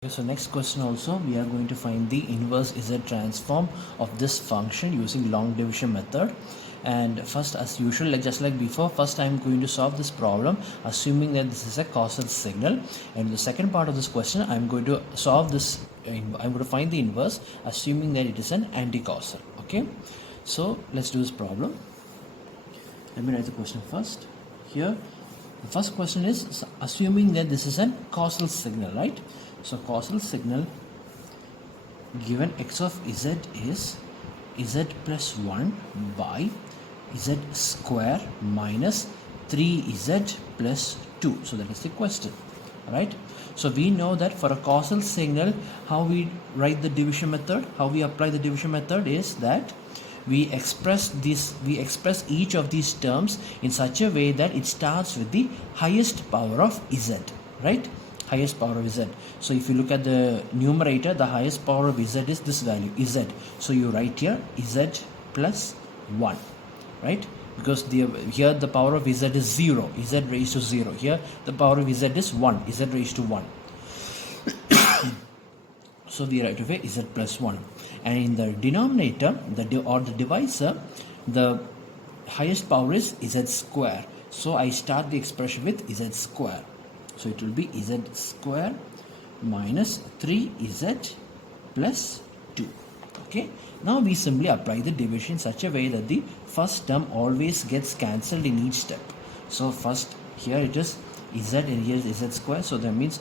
Okay, so next question also we are going to find the inverse Z transform of this function using long division method. And first, as usual, just like before, first I am going to solve this problem assuming that this is a causal signal, and the second part of this question I am going to solve this I'm going to find the inverse assuming that it is an anti-causal. Okay, so let's do this problem. Let me write the question first. Here the first question is assuming that this is a causal signal, right? So causal signal given x of z is z plus 1 by z square minus 3z plus 2. So that is the question, right? So we know that for a causal signal, how we write the division method, how we apply the division method is that we express each of these terms in such a way that it starts with the highest power of z, right? Highest power of z. So if you look at the numerator, the highest power of z is this value z. So you write here z plus 1, right? Because here the power of z is 0, z raised to 0. Here the power of z is 1, z raised to 1. So we write away z plus 1, and in the denominator or the divisor, the highest power is z square. So I start the expression with z square. So it will be z square minus 3z plus 2. Okay. Now we simply apply the division in such a way that the first term always gets cancelled in each step. So first here it is z and here is z square. So that means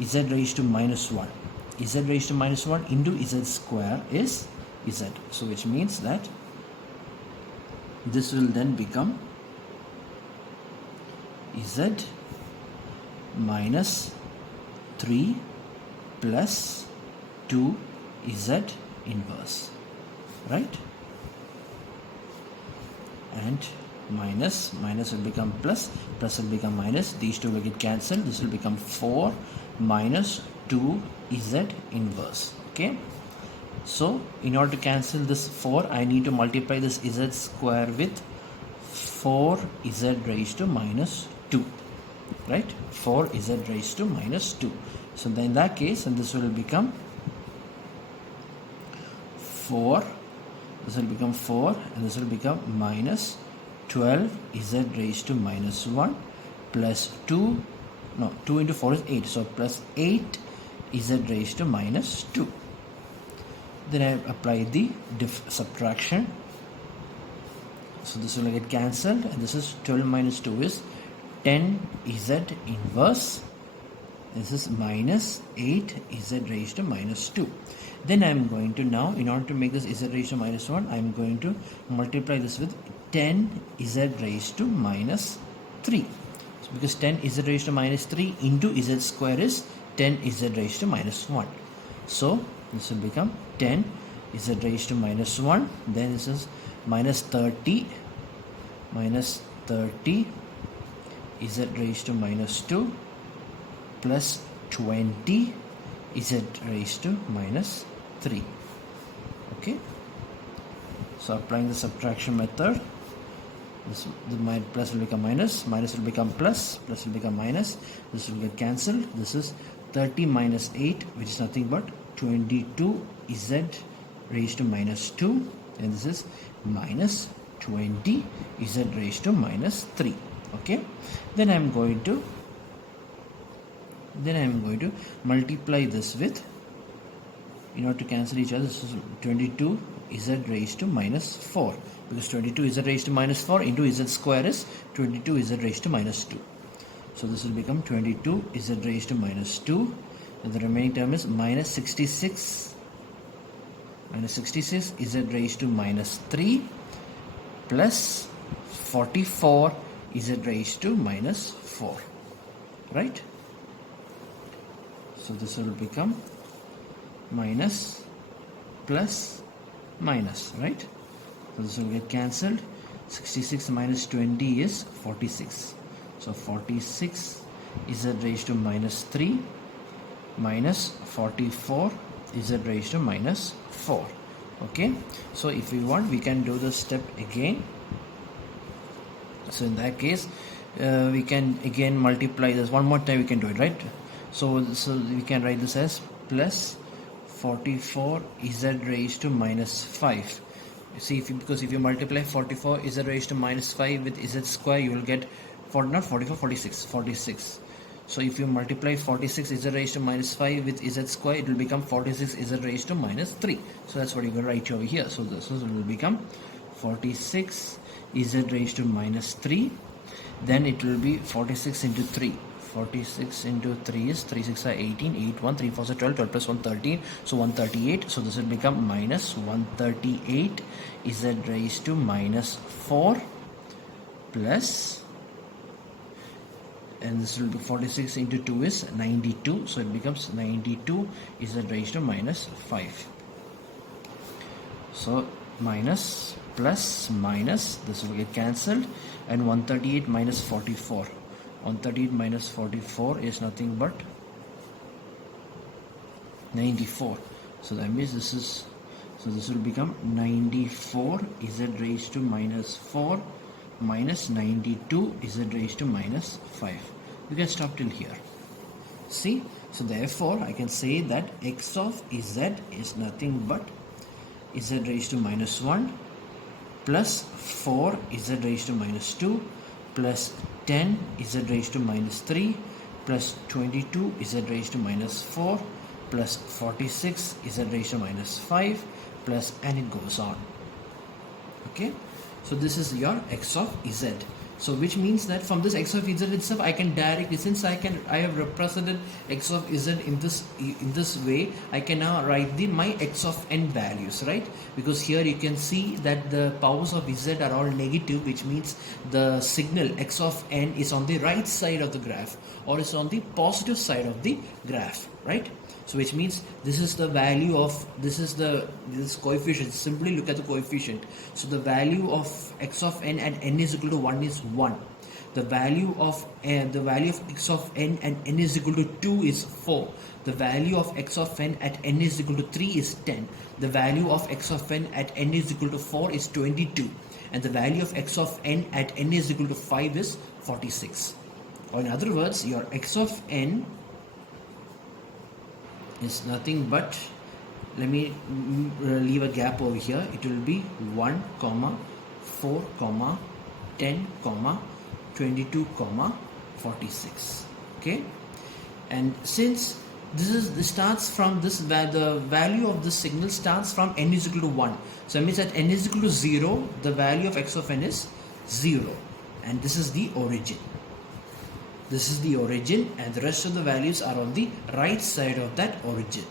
z raised to minus 1. Z raised to minus 1 into z square is z. So which means that this will then become z minus 3 plus 2 z inverse, right? And minus will become plus will become minus, these two will get cancelled, this will become 4 minus 2 z inverse. Okay, so in order to cancel this 4, I need to multiply this z square with 4 z raised to minus 2, right? 4 z raised to minus 2. So then in that case, and this will become 4, this will become 4, and this will become minus 12 z raised to minus 1 plus 2 into 4 is 8, so plus 8 z raised to minus 2. Then I apply the subtraction, so this will get cancelled, and this is 12 minus 2 is 10 z inverse, this is minus 8 z raised to minus 2. Then I am going to now, in order to make this z raised to minus 1, I am going to multiply this with 10 z raised to minus 3. So because 10 z raised to minus 3 into z square is 10 z raised to minus 1. So this will become 10 z raised to minus 1. Then this is minus 30 z raised to minus 2 plus 20 z raised to minus 3. Okay, so applying the subtraction method, the plus will become minus will become plus will become minus, this will get cancelled. This is 30 minus 8, which is nothing but 22 z raised to minus 2, and this is minus 20 z raised to minus 3. Okay, then I am going to multiply this with, in order to cancel each other, this is 22 z raised to minus 4, because 22 z raised to minus 4 into z square is 22 z raised to minus 2. So this will become 22 z raised to minus 2, and the remaining term is minus 66 z raised to minus 3 plus 44 z raised to minus 4, right? So this will become minus plus minus, right? So this will get cancelled. 66 minus 20 is 46. So 46 z raised to minus 3 minus 44 z raised to minus 4. Okay, so if we want, we can do this step again. So in that case, we can again multiply this one more time, we can do it, right? So we can write this as plus 44 z raised to minus 5. You see, because if you multiply 44 z raised to minus 5 with z square, you will get not 44, 46. So if you multiply 46 z raised to minus 5 with z square, it will become 46 z raised to minus 3. So that's what you're going to write over here. So this will become 46 z raised to minus 3. Then it will be 46 into 3. 46 into 3 is 3 6 are 18, 8 1, 3 4 are 12, 12 plus 1 13, so 138. So this will become minus 138 z raised to minus 4 plus, and this will be 46 into 2 is 92, so it becomes 92 z raised to minus 5. So minus plus minus, this will get cancelled, and 138 minus 44. 138 minus 44 is nothing but 94. So that means this will become 94 z raised to minus 4 minus 92 z raised to minus 5. You can stop till here. See, so therefore I can say that x of z is nothing but z raised to minus 1 plus 4 z raised to minus 2 plus 10 z raised to minus 3 plus 22 z raised to minus 4 plus 46 z raised to minus 5 plus, and it goes on. Okay, so this is your x of z. So which means that from this x of z itself, I can directly, since I have represented x of z in this way, I can now write my x of n values, right? Because here you can see that the powers of z are all negative, which means the signal x of n is on the right side of the graph, or is on the positive side of the graph, right? So which means this is the value of this coefficient. Simply look at the coefficient. So the value of x of n at n is equal to 1 is 1. The value of x of n at n is equal to 2 is 4. The value of x of n at n is equal to 3 is 10. The value of x of n at n is equal to 4 is 22. And the value of x of n at n is equal to 5 is 46. Or in other words, your x of n is nothing but, let me leave a gap over here. It will be 1 comma 4 comma 10 comma 22 comma 46. Okay, and since this starts from this, the value of this signal starts from n is equal to 1, so it means at n is equal to 0, the value of x of n is 0, and this is the origin. This is the origin, and the rest of the values are on the right side of that origin.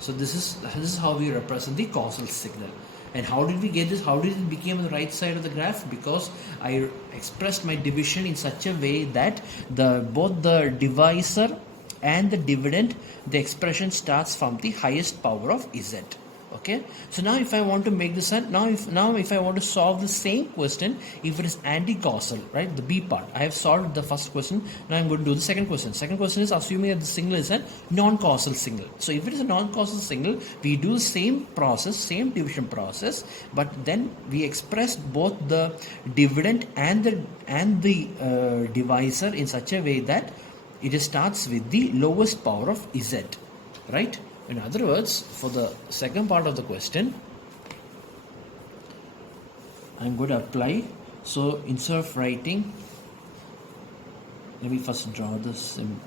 So this is how we represent the causal signal. And how did we get this? How did it become on the right side of the graph? Because I expressed my division in such a way that both the divisor and the dividend, the expression starts from the highest power of z. Okay, so now if I want to make this, now if I want to solve the same question, if it is anti-causal, right, the B part, I have solved the first question. Now I'm going to do the second question. Second question is assuming that the signal is a non-causal signal. So if it is a non-causal signal, we do the same process, same division process, but then we express both the dividend and the divisor in such a way that it starts with the lowest power of z, right? In other words, for the second part of the question, I'm going to apply. So instead of writing, let me first draw this in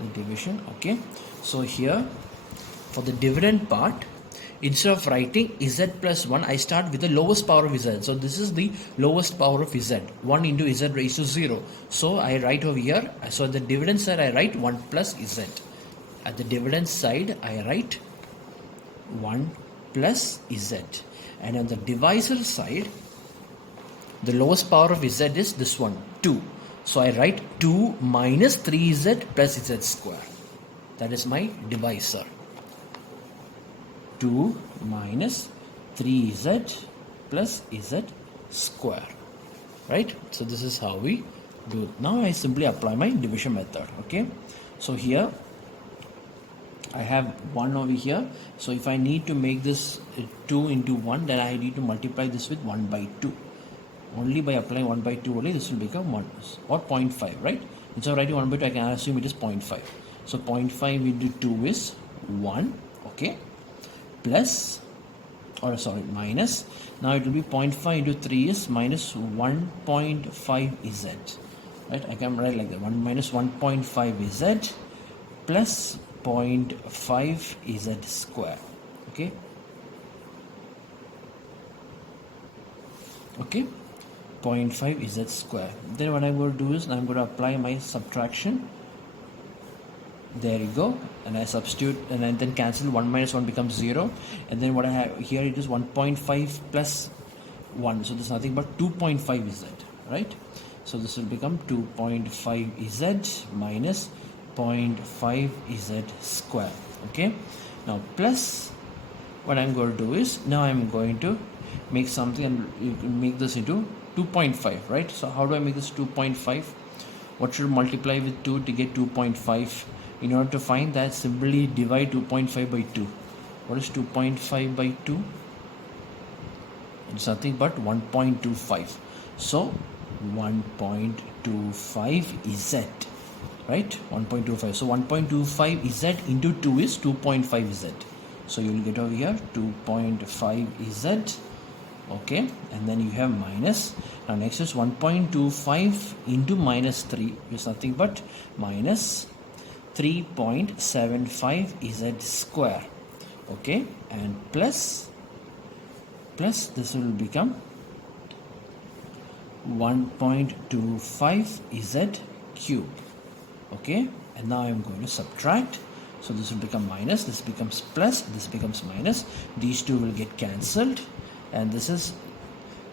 the division. Okay, so here for the dividend part, instead of writing z plus 1, I start with the lowest power of z. So this is the lowest power of z, 1 into z raised to 0. So I write over here, so at the dividend side I write 1 plus z. At the dividend side, I write 1 plus z. And on the divisor side, the lowest power of z is this one, 2. So I write 2 minus 3z plus z square. That is my divisor. 2 minus 3z plus z square. Right? So this is how we do it. Now I simply apply my division method. Okay. So here I have 1 over here. So if I need to make this 2 into 1, then I need to multiply this with 1 by 2. Only by applying 1 by 2 only this will become 1 or 0.5, right? Instead of writing 1 by 2, I can assume it is 0.5. So 0.5 into 2 is 1, okay, plus, or sorry, minus. Now it will be 0.5 into 3 is minus 1.5 z, right? I can write like that, 1 minus 1.5 z plus 0.5 z square, okay, okay, 0.5 z square. Then what I'm going to do is I'm going to apply my subtraction. There you go, and I substitute and I then cancel. 1 minus 1 becomes 0, and then what I have here, it is 1.5 plus 1, so this is nothing but 2.5 z, right? So this will become 2.5 z minus 0.5 z square, okay. Now plus, what I'm going to do is, now I'm going to make something, and you can make this into 2.5, right? So how do I make this 2.5? What should multiply with 2 to get 2.5? In order to find that, simply divide 2.5 by 2. What is 2.5 by 2? It's nothing but 1.25. So 1.25 z, right? 1.25. So 1.25 z into 2 is 2.5 z. So you will get over here 2.5 z, okay, and then you have minus. Now next is 1.25 into minus 3 is nothing but minus 3.75 z square, okay, and plus this will become 1.25 z cube, okay. And now I am going to subtract. So this will become minus, this becomes plus, this becomes minus, these two will get cancelled, and this is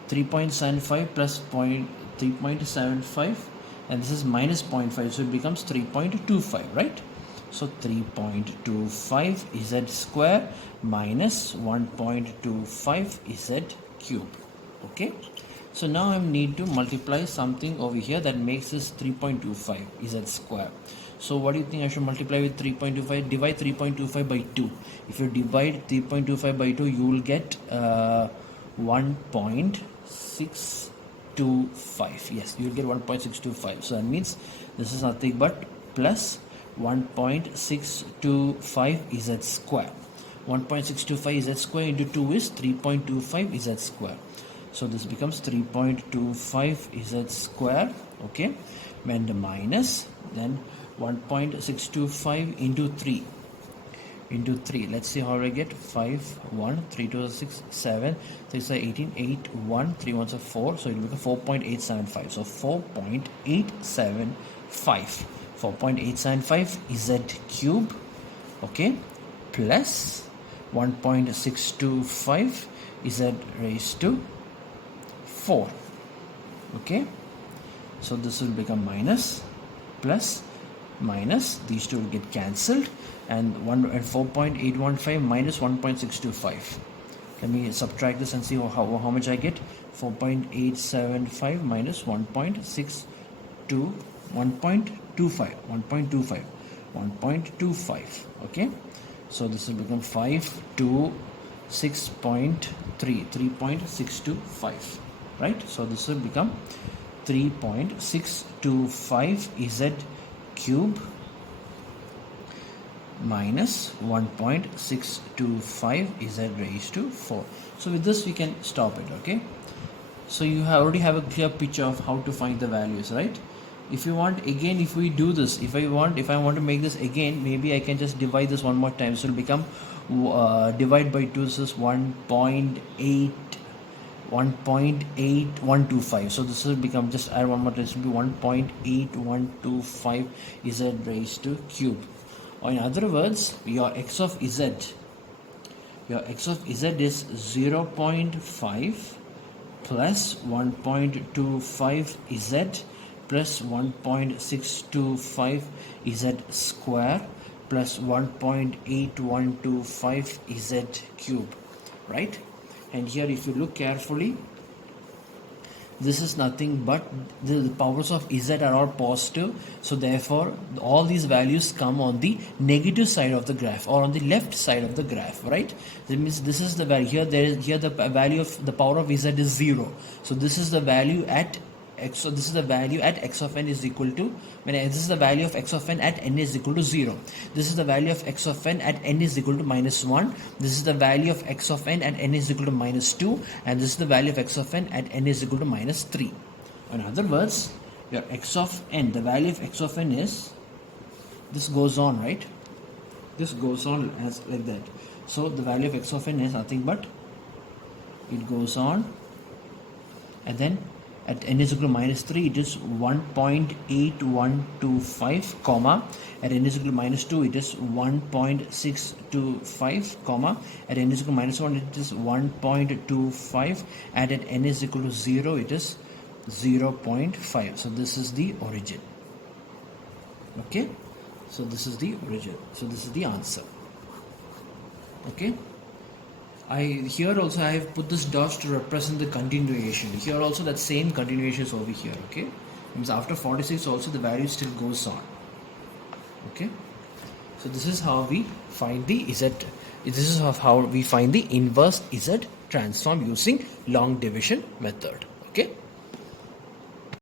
3.75 plus 3.75, and this is minus 0.5, so it becomes 3.25, right? So 3.25 z square minus 1.25 z cube, okay. So now I need to multiply something over here that makes this 3.25 z square. So what do you think I should multiply with 3.25? Divide 3.25 by 2. If you divide 3.25 by 2, you will get 1.625. Yes, you will get 1.625. So that means this is nothing but plus 1.625 z square. 1.625 z square into 2 is 3.25 z square. So this becomes 3.25 z square, okay, and minus then 1.625 into 3. Let's see how I get. 5, 1, 3 to 6, 7, 3 is 18, 8, 1, 3 1s are 4, so it will become 4.875. So 4.875 z cube, okay, plus 1.625 z raised to 4, okay. So this will become minus, plus, minus, these two will get cancelled, and 4.815 minus 1.625. Let me subtract this and see how much I get. 4.875 minus 1.25, okay. So this will become 5 to 3.625, right? So this will become 3.625 z cube minus 1.625 z raised to 4. So with this we can stop it, okay. So you already have a clear picture of how to find the values, right? If you want, again, if we do this, if I want to make this again, maybe I can just divide this one more time. So it will become divide by 2. This is 1.8125. So this will become, just add one more time, this will be 1.8125 z raised to cube. Or in other words, your x of z is 0.5 plus 1.25 z plus 1.625 z square plus 1.8125 z cube, right? And here if you look carefully, this is nothing but the powers of z are all positive, so therefore all these values come on the negative side of the graph or on the left side of the graph, right? That means this is the value here. Here the value of the power of z is 0, so this is the value at x, so this is the value at x of n is equal to, this is the value of x of n at n is equal to 0. This is the value of x of n at n is equal to minus 1. This is the value of x of n at n is equal to minus 2. And this is the value of x of n at n is equal to minus 3. In other words, your x of n, the value of x of n is, this goes on, right? This goes on as like that. So the value of x of n is nothing but, it goes on, and then at n is equal to minus 3 it is 1.8125 comma, at n is equal to minus 2 it is 1.625 comma, at n is equal to minus 1 it is 1.25, and at n is equal to 0 it is 0.5. So this is the origin. Okay, so this is the origin, so this is the answer. Okay, here also I have put this dots to represent the continuation. Here also that same continuation is over here. Okay, means after 46 also the value still goes on. Okay, so this is how we find the Z. This is how we find the inverse Z transform using long division method. Okay.